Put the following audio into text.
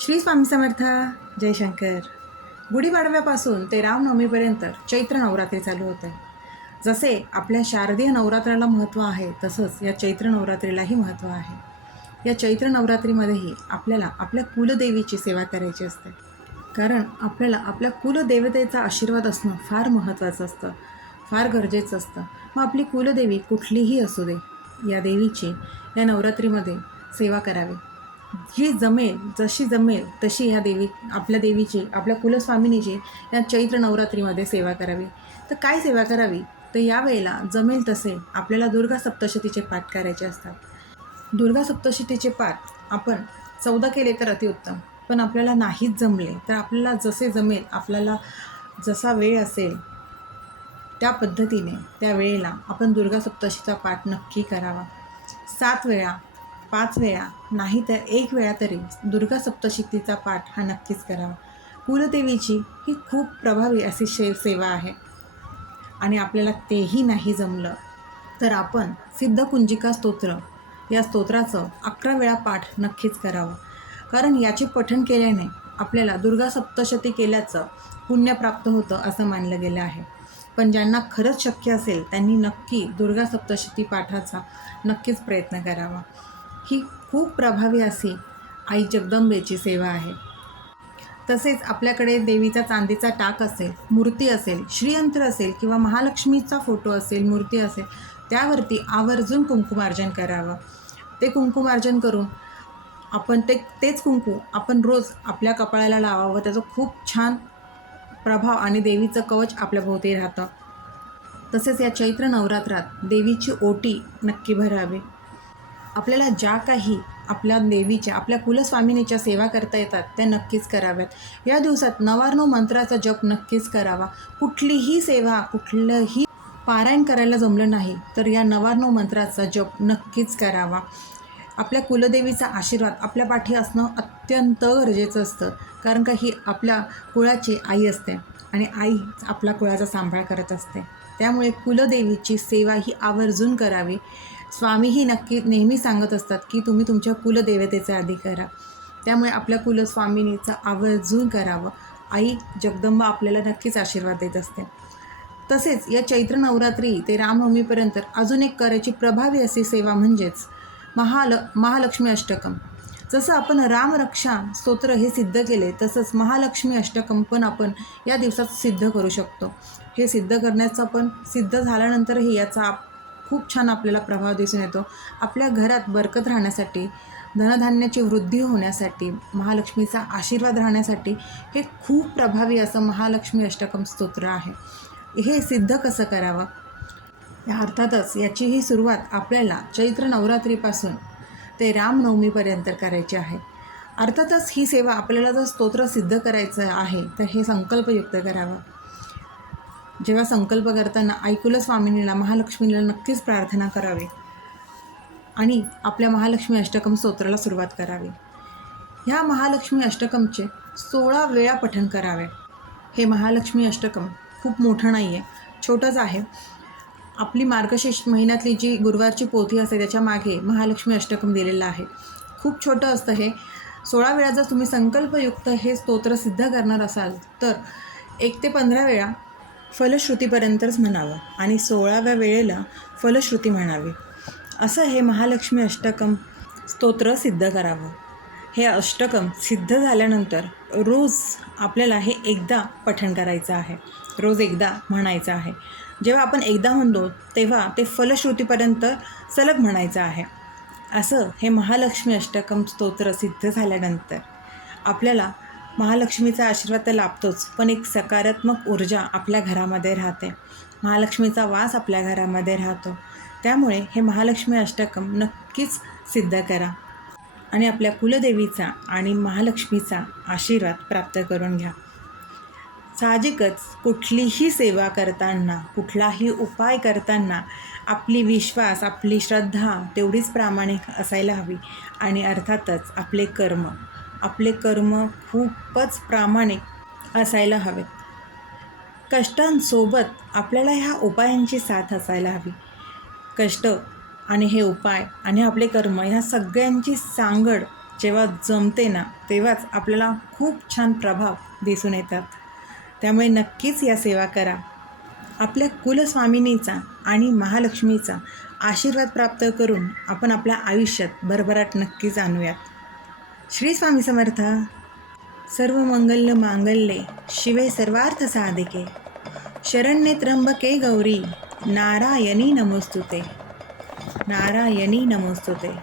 श्री स्वामी समर्थ जयशंकर गुढीपाडव्यापासून ते रामनवमीपर्यंत चैत्र नवरात्री चालू होते. जसे आपल्या शारदीय नवरात्राला महत्त्व आहे तसंच या चैत्र नवरात्रीलाही महत्त्व आहे. या चैत्र नवरात्रीमध्येही आपल्याला आपल्या कुलदेवीची सेवा करायची असते. कारण आपल्याला आपल्या कुलदेवतेचा आशीर्वाद असणं फार महत्त्वाचं असतं फार गरजेचं असतं. मग आपली कुलदेवी कुठलीही असू दे या देवीची या नवरात्रीमध्ये सेवा करावी. जी जमेल जशी जमेल तशी ह्या देवी आपल्या देवीची आपल्या कुलस्वामिनीची या चैत्र नवरात्रीमध्ये सेवा करावी. तर काय सेवा करावी? तर यावेळेला जमेल तसे आपल्याला दुर्गा सप्तशतीचे पाठ करायचे असतात. दुर्गा सप्तशतीचे पाठ आपण चौदा केले तर अतिउत्तम पण आपल्याला नाहीच जमले तर आपल्याला जसे जमेल आपल्याला जसा वेळ असेल त्या पद्धतीने त्या वेळेला आपण दुर्गा सप्तशीचा पाठ नक्की करावा. सात वेळा पाच वेळा नाही तर एक वेळा तरी दुर्गा सप्तशतीचा पाठ हा नक्कीच करावा. कुलदेवीची ही खूप प्रभावी अशी शे सेवा आहे. आणि आपल्याला तेही नाही जमलं तर आपण सिद्धकुंजिका स्तोत्र या स्तोत्राचं अकरा वेळा पाठ नक्कीच करावं. कारण याचे पठण केल्याने आपल्याला दुर्गा सप्तशती केल्याचं पुण्य प्राप्त होतं असं मानलं गेलं आहे. पण ज्यांना खरंच शक्य असेल त्यांनी नक्की दुर्गा सप्तशती पाठाचा नक्कीच प्रयत्न करावा. ही खूप प्रभावी अशी आई जगदंबेची सेवा आहे. तसेच आपल्याकडे देवीचा चांदीचा टाक असेल मूर्ती असेल श्रीयंत्र असेल किंवा महालक्ष्मीचा फोटो असेल मूर्ती असेल त्यावरती आवर्जून कुंकुमार्जन करावं. ते कुंकुमार्जन करून आपण ते तेच कुंकू आपण रोज आपल्या कपाळाला लावावं. त्याचं खूप छान प्रभाव आणि देवीचं कवच आपल्या भोवती राहतं. तसेच या चैत्र नवरात्रात देवीची ओटी नक्की भरावी. आपल्याला ज्या काही आपल्या देवीच्या आपल्या कुलस्वामिनीच्या सेवा करता येतात त्या नक्कीच कराव्यात. या दिवसात नवार्णव मंत्राचा जप नक्कीच करावा. कुठलीही सेवा कुठलंही पारायण करायला जमलं नाही तर या नवार्णव मंत्राचा जप नक्कीच करावा. आपल्या कुलदेवीचा आशीर्वाद आपल्या पाठी असणं अत्यंत गरजेचं असतं कारण का ही आपल्या कुळाची आई असते आणि आई आपल्या कुळाचा सांभाळ करत असते. त्यामुळे कुलदेवीची सेवा ही आवर्जून करावी. स्वामीही नक्की नेहमी सांगत असतात की तुम्ही तुमच्या कुलदेवतेचा आधी करा. त्यामुळे आपल्या कुलस्वामिनीचं आवर्जून करावं. आई जगदंबा आपल्याला नक्कीच आशीर्वाद देत असते. तसेच या चैत्र नवरात्री ते रामनवमीपर्यंत अजून एक करायची प्रभावी अशी सेवा म्हणजेच महाल महालक्ष्मी अष्टकम. जसं आपण रामरक्षा स्तोत्र हे सिद्ध केले तसंच महालक्ष्मी अष्टकम पण आपण या दिवसात सिद्ध करू शकतो. हे सिद्ध करण्याचं पण सिद्ध झाल्यानंतरही याचा आप- खूप छान आपल्याला प्रभाव दिसून येतो. आपल्या घरात बरकत राहण्यासाठी धनधान्याची वृद्धी होण्यासाठी महालक्ष्मीचा आशीर्वाद राहण्यासाठी हे खूप प्रभावी असं महालक्ष्मी अष्टकम स्तोत्र आहे. हे सिद्ध कसं करावं? या अर्थातच याचीही सुरुवात आपल्याला चैत्र नवरात्रीपासून ते रामनवमीपर्यंत करायची आहे. अर्थातच ही सेवा आपल्याला जर स्तोत्र सिद्ध करायचं आहे तर हे संकल्पयुक्त करावं. जेव्हा संकल्प करताना ऐकुल स्वामिनीला महालक्ष्मीला नक्कीच प्रार्थना करावी. आणि आपल्या महालक्ष्मी अष्टकम स्तोत्राला सुरुवात करावी. ह्या महालक्ष्मी अष्टकमचे सोळा वेळा पठण करावे. हे महालक्ष्मी अष्टकम खूप मोठं नाही आहे छोटंच आहे. आपली मार्गशीर्ष महिन्यातली जी गुरुवारची पोथी असते त्याच्यामागे महालक्ष्मी अष्टकम दिलेलं आहे. खूप छोटं असतं हे. सोळा वेळा जर तुम्ही संकल्पयुक्त हे स्तोत्र सिद्ध करणार असाल तर एक ते पंधरा वेळा फलश्रुतीपर्यंतच म्हणावं आणि सोळाव्या वेळेला फलश्रुती म्हणावी. असं हे महालक्ष्मी अष्टकम स्तोत्र सिद्ध करावं. हे अष्टकम सिद्ध झाल्यानंतर रोज आपल्याला हे एकदा पठण करायचं आहे. रोज एकदा म्हणायचं आहे. जेव्हा आपण एकदा म्हणतो तेव्हा ते फलश्रुतीपर्यंत सलग म्हणायचं आहे. असं हे महालक्ष्मी अष्टकम स्तोत्र सिद्ध झाल्यानंतर आपल्याला महालक्ष्मीचा आशीर्वाद तर लाभतोच पण एक सकारात्मक ऊर्जा आपल्या घरामध्ये राहते. महालक्ष्मीचा वास आपल्या घरामध्ये राहतो. त्यामुळे हे महालक्ष्मी अष्टकम नक्कीच सिद्ध करा आणि आपल्या कुलदेवीचा आणि महालक्ष्मीचा आशीर्वाद प्राप्त करून घ्या. साहजिकच कुठलीही सेवा करताना कुठलाही उपाय करताना आपली विश्वास आपली श्रद्धा तेवढीच प्रामाणिक असायला हवी आणि अर्थातच आपले कर्म आपले कर्म खूपच प्रामाणिक असायला हवेत. कष्टांसोबत आपल्याला ह्या उपायांची साथ असायला हवी. कष्ट आणि हे उपाय आणि आपले कर्म ह्या सगळ्यांची सांगड जेव्हा जमते ना तेव्हाच आपल्याला खूप छान प्रभाव दिसून येतात. त्यामुळे नक्कीच या सेवा करा. आपल्या कुलस्वामिनीचा आणि महालक्ष्मीचा आशीर्वाद प्राप्त करून आपण आपल्या आयुष्यात भरभराट नक्कीच आणूयात श्री स्वामी समर्थ सर्व मंगल्य मांगल्ये शिवे सर्वार्थ साधिके शरण्ये त्र्यंबके गौरी नारायणी नमोस्तुते नारायणी नमोस्तुते